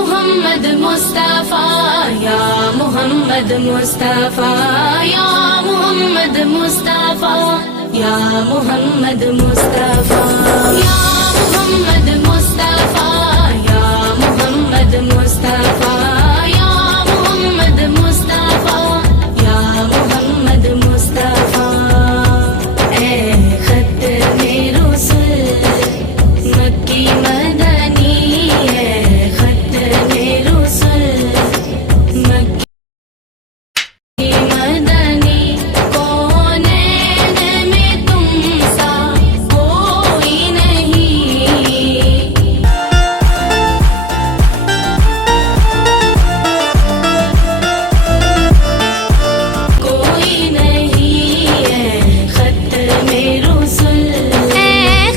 محمد مصطفیٰ یا محمد مصطفیٰ یا محمد مصطفیٰ یا محمد مصطفیٰ یا محمد مصطفیٰ یا محمد مصطفیٰ یا محمد مصطفیٰ یا محمد مصطفیٰ اے ختم رسول مکی مدنی اے ختم رسول مکی مدنی کونین میں تم سا کوئی نہیں کوئی نہیں ہے ختم رسول اے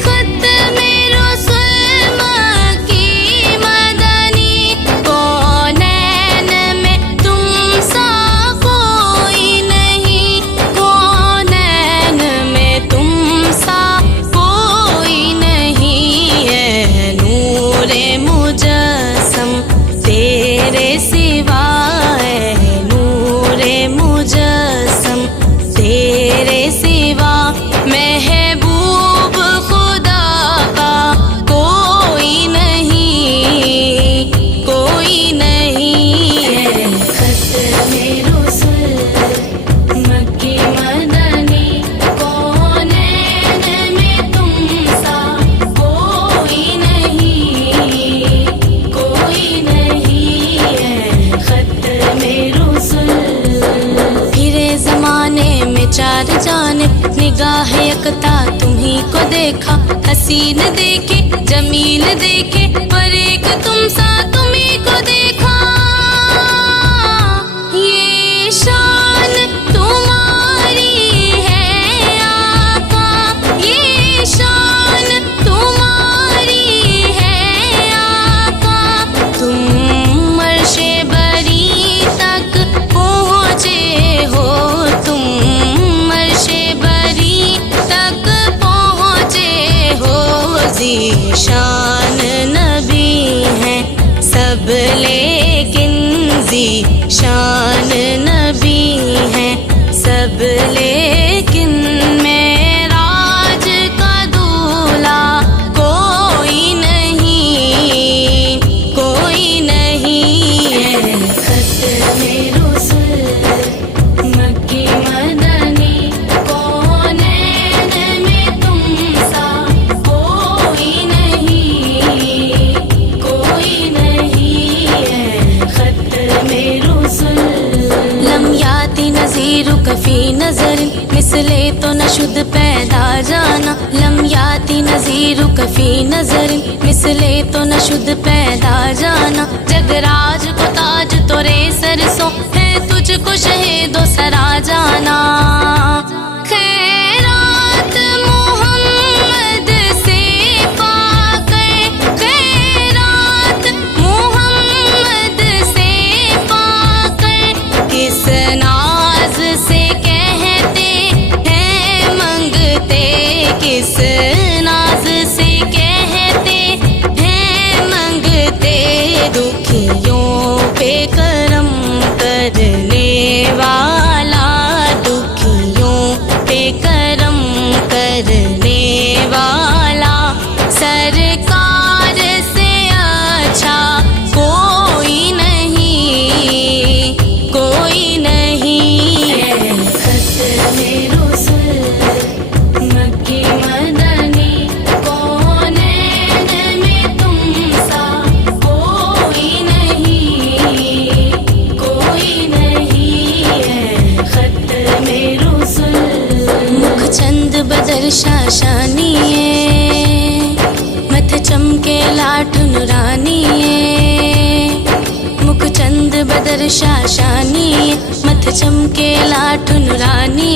ختم رسول مکی مدنی کونین میں تم سا کوئی نہیں کونین میں تم سا کوئی نہیں ہے نور مجسم تیرے سوا ہے نور مجسم تیرے سوا محبوب خدا کا کوئی نہیں کوئی نہیں ہے ختم رسول مکی مدنی کونین میں تم سا کوئی نہیں کوئی نہیں ہے ختم رسول پھرے زمانے میں چار جانب نگاہ یکتا تمہیں کو دیکھا حسین دیکھے جمیل دیکھے پر ایک تم سا تمہیں کو دیکھا یہ شان تمہاری ہے آقا یہ شان تمہاری ہے آقا تم عرش بری تک پہنچے ہو تم عرش بری تک پہنچے ہو ذیشان نبی ہیں سب لیکن ذیشان نبی ہیں سب لیکن معراج کا دولہا کوئی نہیں کوئی نہیں ہے ختم رسول مکی مدنی کونین میں تم سا کوئی نہیں کوئی نہیں ہے ختم رسول لم یاتی نظیرک فی نظر مثلے تو نشد پیدا جانا لم یاتی نظیرک فی نظر مثلے تو نشد پیدا جانا جگراج کو تاج تورے سرسوں ہے تجھ کو شہید و سرا جانا خیرات محمد سے پا کر خیرات محمد سے پا کر کس ناز سے کہتے ہیں منگتے کس ناز سے کہتے ہیں منگتے دکھیوں پہ کرم کرنے والا دکھیوں پہ کرم کرنے والا سرکار سے اچھا کوئی نہیں کوئی نہیں ہے ختم رسول مکی مدنی کونین میں تم سا کوئی نہیں کوئی نہیں ہے ختم رسول مکھ چند بدر شاشانی متھ چمکے لاٹھ نورانی مکھ چند بدر شاشانی متھ چمکے لاٹھ نورانی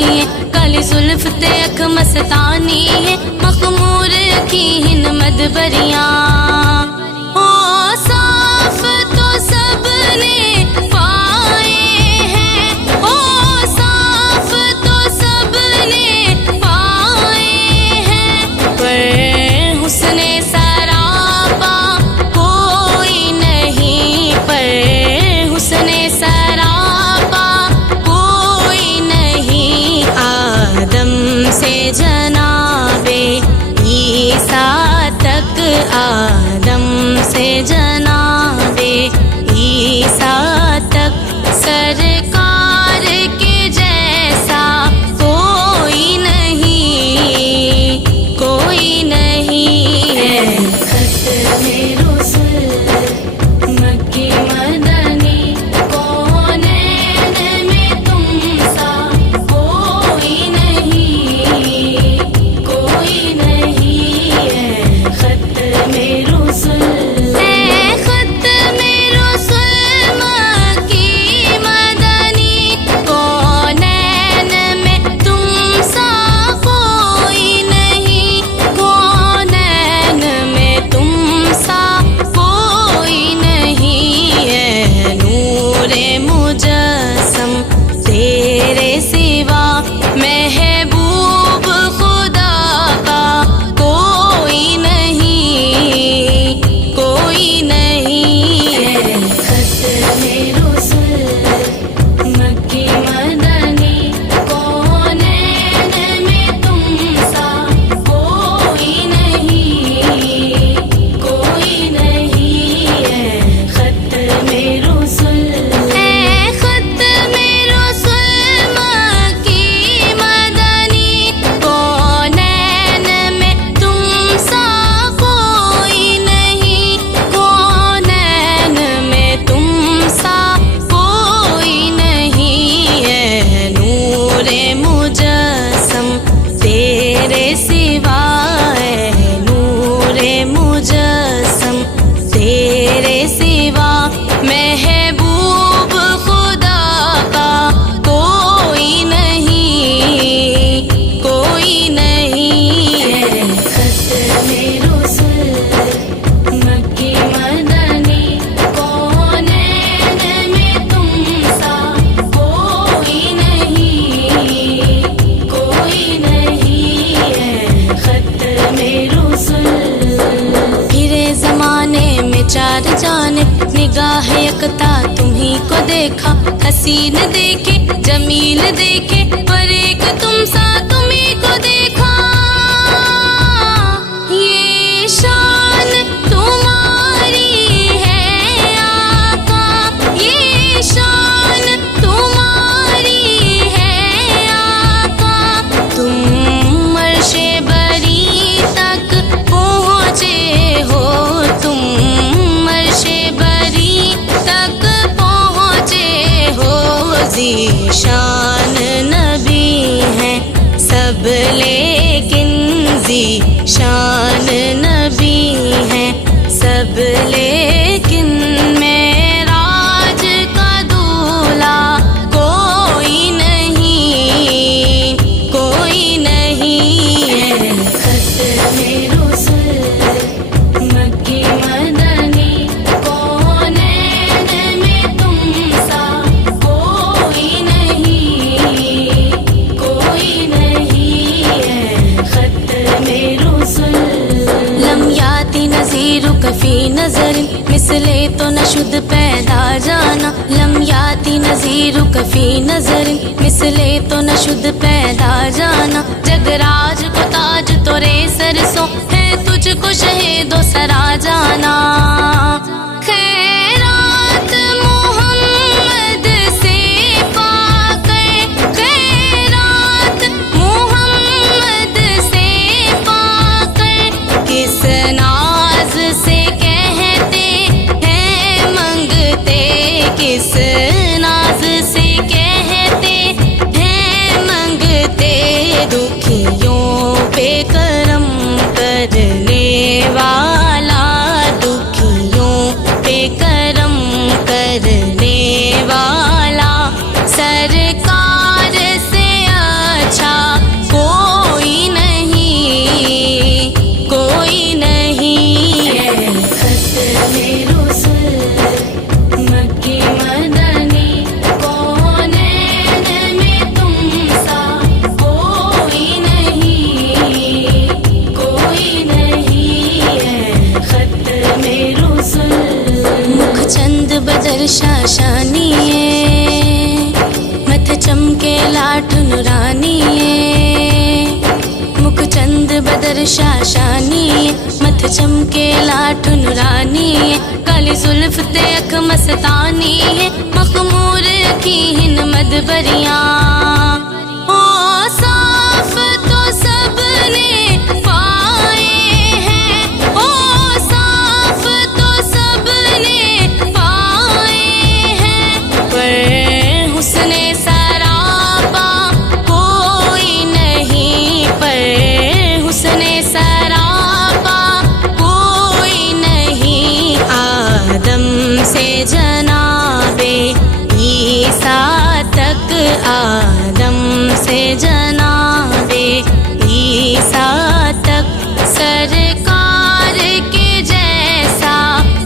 کالی زلف تے اکھ مستانی مخمور کی ہن مدبریاں او صاف تو سب نے پائے ہیں او صاف تو سب نے پائے ہیں پر حسن سراپا کوئی نہیں निगाह यकता तुम्ही को देखा, हसीन देखे जमील देखे, पर एक तुम सा तुम्ही को देखा। ये शान तुम्हारी है आका, ये शान तुम्हारी है आका। तुम अर्शे बरी तक पहुँचे हो, तुम अर्शे बरी तक पहुँचे हो। ज़ीशान नबी हैं सब लेकिन ज़ीशान नबी हैं सब लेकिन मेराज का दूल्हा कोई नहीं, कोई नहीं है। खत्मे रुसूल मक्की मदनी, कौनैन में तुम सा कोई नहीं, कोई नहीं है। खत्मे रुसूल लम याति नज़ीरुक फ़ी नज़रिन, मिसले तो न शुद्ध पैदा जाना। लम याति नज़ीरुक फ़ी नज़रिन, मिसले तो न शुद्ध पैदा जाना। जगराज को ताज तोरे सरसों है, तुझको शहीदो सरा जाना। खैरात मोहम्मद से पाकर, खैरात मोहम्मद से पाकर, किस नाज से कहते हैं मंगते, किस नाज से कहते हैं मंगते। दुखियों पे करम करने वाला, दुखियों पे करम करने वाला, सरकार से अच्छा कोई नहीं, कोई नहीं है। खत्मे रुसूल मक्की मदनी, कौनैन में तुम सा कोई नहीं, कोई नहीं है। खत्मे रुसूल मुख चंद बदर शाशानी है, मथ चमके लाठ नुरानी है। मुख चंद बदर शाशानी है, मथ चमके लाठ नुरानी है। काली जुल्फ ते अख मस्तानी है, मखमूर की हिन मदबरियां। ओ साफ तो सबने पाए हैं, ओ साफ तो सबने पाए हैं, पर हुस्ने सरापा कोई नहीं, पर हुस्ने सरापा कोई नहीं। आदम से जनाबे ईसा तक, आदम से जनाबे ईसा तक, सरकार के जैसा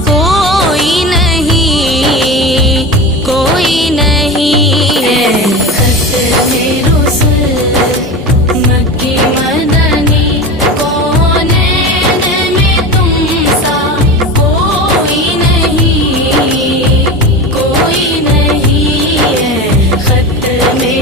कोई नहीं, कोई नहीं है। खत्मे रुसूल मक्की मदनी, कौनैन में तुम सा कोई नहीं, कोई नहीं है। खत्मे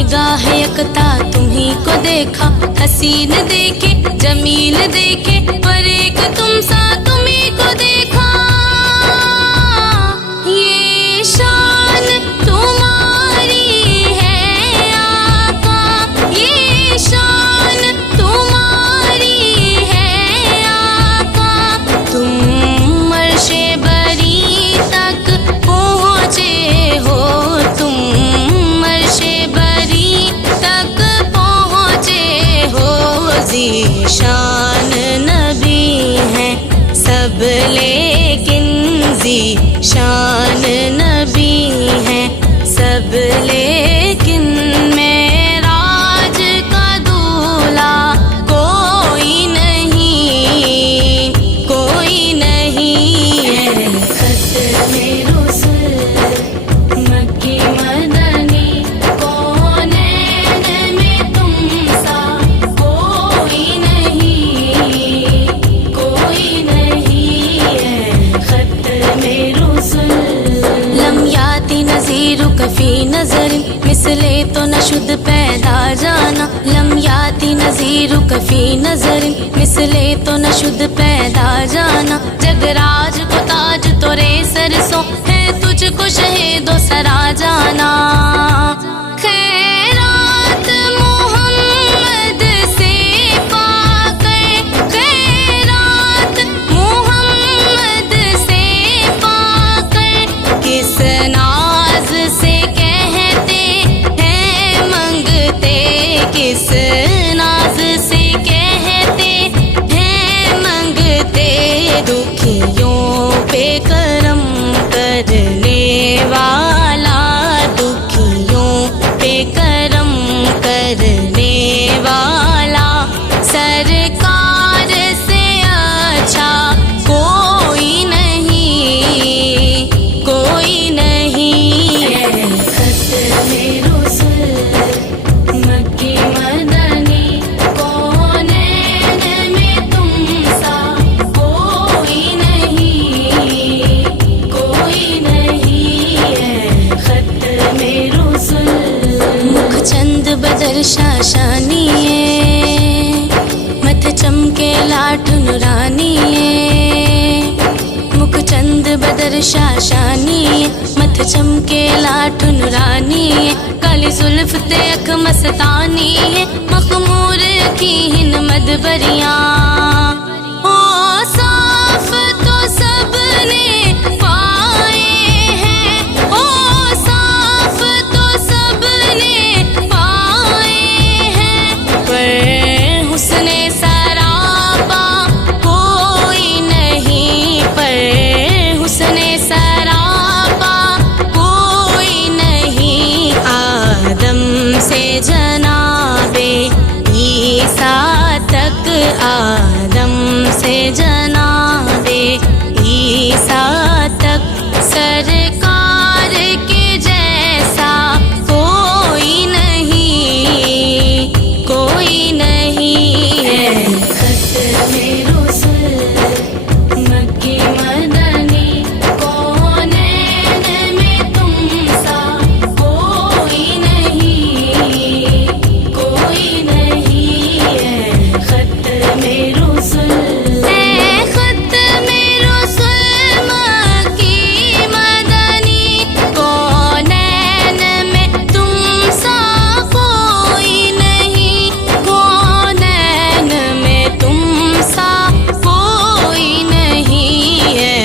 निगाह यकता तुम्ही को देखा, हसीन देखे जमील देखे, पर एक तुम सा तुम्ही को देखा। ये शान तुम्हारी है आका, ये शान तुम्हारी है आका। तुम अर्शे बरी तक पहुँचे हो, तुम अर्शे बरी तक पहुँचे हो। ज़ीशान नबी हैं सब लेकिन ज़ीशान नबी हैं सब लेकिन मेराज का दूल्हा कोई नहीं, कोई नहीं है। खत्मे रुसूल मक्की मदनी, कौनैन में तुम सा कोई नहीं, कोई नहीं है। खत्मे रुसूल लम याति नज़ीरुक फ़ी नज़रिन, मिसले तो न शुद्ध पैदा जाना। लम याति नज़ीरुक फ़ी नज़रिन, मिसले तो न शुद्ध पैदा जाना। जगराज को ताज तोरे सरसों है, तुझको शहीदो सरा जाना। खैरात मोहम्मद से पाकर, खैरात मोहम्मद से पाकर, किस नाज से कहते हैं मंगते, किस नाज से कहते हैं मंगते। दुखियों पे करम करने वाला, दुखियों पे करम करने वाला, सरकार से अच्छा कोई नहीं, कोई नहीं है। खत्मे रुसूल मक्की मदनी, कौनैन में तुम सा कोई नहीं, कोई नहीं है। खत्मे रुसूल मुख चंद बदर शाशानिए, मथ चमके लाठ नुरानिए। मुख चंद बदर शाशानिए, मथ चमके लाठ नुरानिए। काली जुल्फ ते अख मस्तानी है, मखमूर की हिन मदबरियाँ। ओ साफ तो सबने पाए हैं, ओ साफ तो सबने पाए हैं, पर हुस्ने सराबा कोई नहीं, पर हुस्ने सराबा कोई नहीं। आदम से जनाबे ईसा तक, आदम से जनाबे ईसा तक, सरकार के जैसा कोई नहीं, कोई नहीं है। खत्मे रुसूल मक्की मदनी, कौनैन में तुम सा कोई नहीं, कोई नहीं है। खत्मे रुसूल खत्मे रुसूल मक्की मदनी, कौनैन में तुम सा कोई नहीं, कौनैन में तुम सा कोई नहीं है।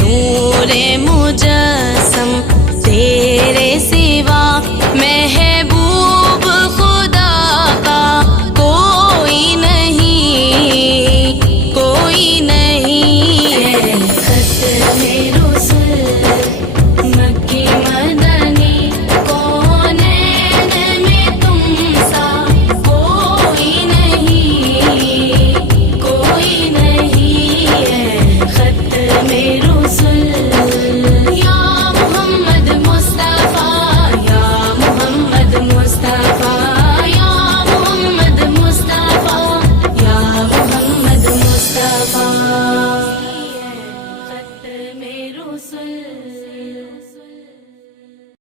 नूरे मुजस्सम तेरे सिवा, महबूब खुदा का कोई नहीं, कोई नहीं है। खत्मे रुसूल मक्की मदनी, कौनैन में तुम सा कोई नहीं, कोई नहीं है। खत्मे रुसूल या मोहम्मद मुस्तफा, या मोहम्मद मुस्तफा, या मोहम्मद मुस्तफा, या मोहम्मद मुस्तफा। खत्मे रुसूल।